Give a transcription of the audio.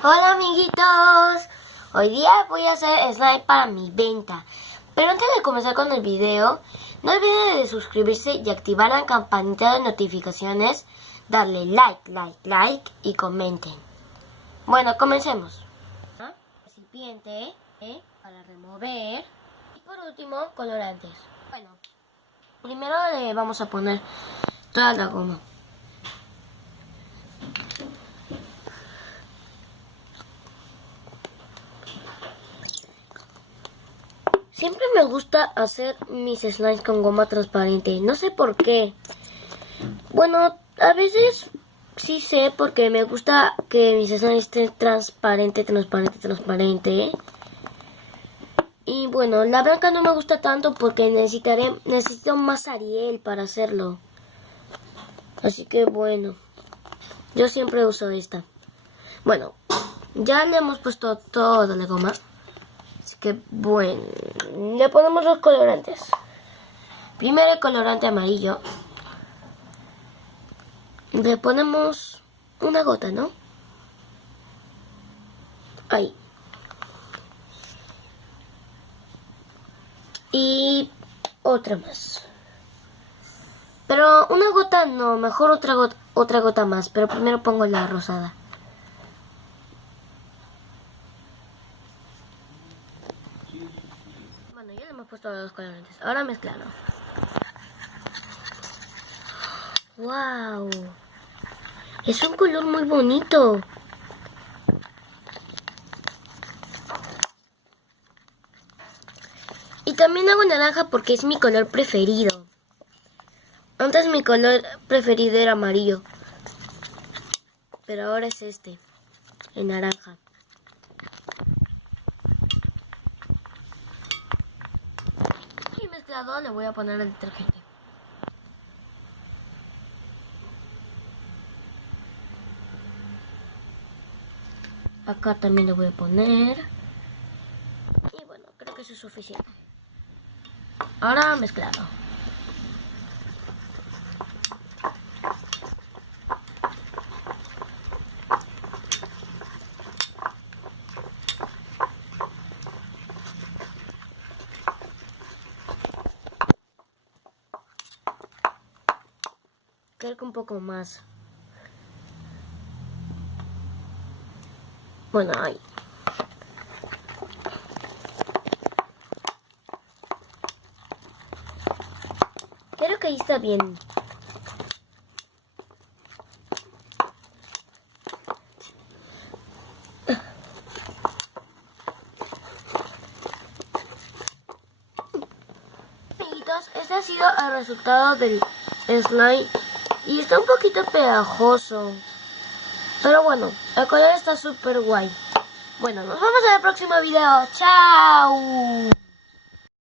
Hola amiguitos, hoy día voy a hacer slime para mi venta. Pero antes de comenzar con el video, no olviden de suscribirse y activar la campanita de notificaciones, darle like y comenten. Bueno, comencemos. Recipiente para remover y por último colorantes. Bueno, primero le vamos a poner toda la goma. Siempre me gusta hacer mis slimes con goma transparente, no sé por qué. Bueno, a veces sí sé porque me gusta que mis slimes estén transparente. Y bueno, la blanca no me gusta tanto porque necesito más Ariel para hacerlo. Así que bueno, yo siempre uso esta. Bueno, ya le hemos puesto toda la goma. Así que bueno, le ponemos los colorantes. Primero el colorante amarillo. Le ponemos una gota, ¿no? Ahí. Y otra más. Pero una gota no, mejor otra gota más. Pero primero pongo la rosada. Bueno, ya le hemos puesto los colorantes. Ahora mezclarlo. ¡Wow! Es un color muy bonito. Y también hago naranja porque es mi color preferido. Antes mi color preferido era amarillo. Pero ahora es este, el naranja. Y mezclado le voy a poner el detergente. Acá también le voy a poner. Y bueno, creo que eso es suficiente. Ahora mezclado. Creo que un poco más. Bueno, ahí. Creo que ahí está bien. Amiguitos, este ha sido el resultado del slime. Y está un poquito pegajoso. Pero bueno, el color está súper guay. Bueno, nos vemos en el próximo video. ¡Chao!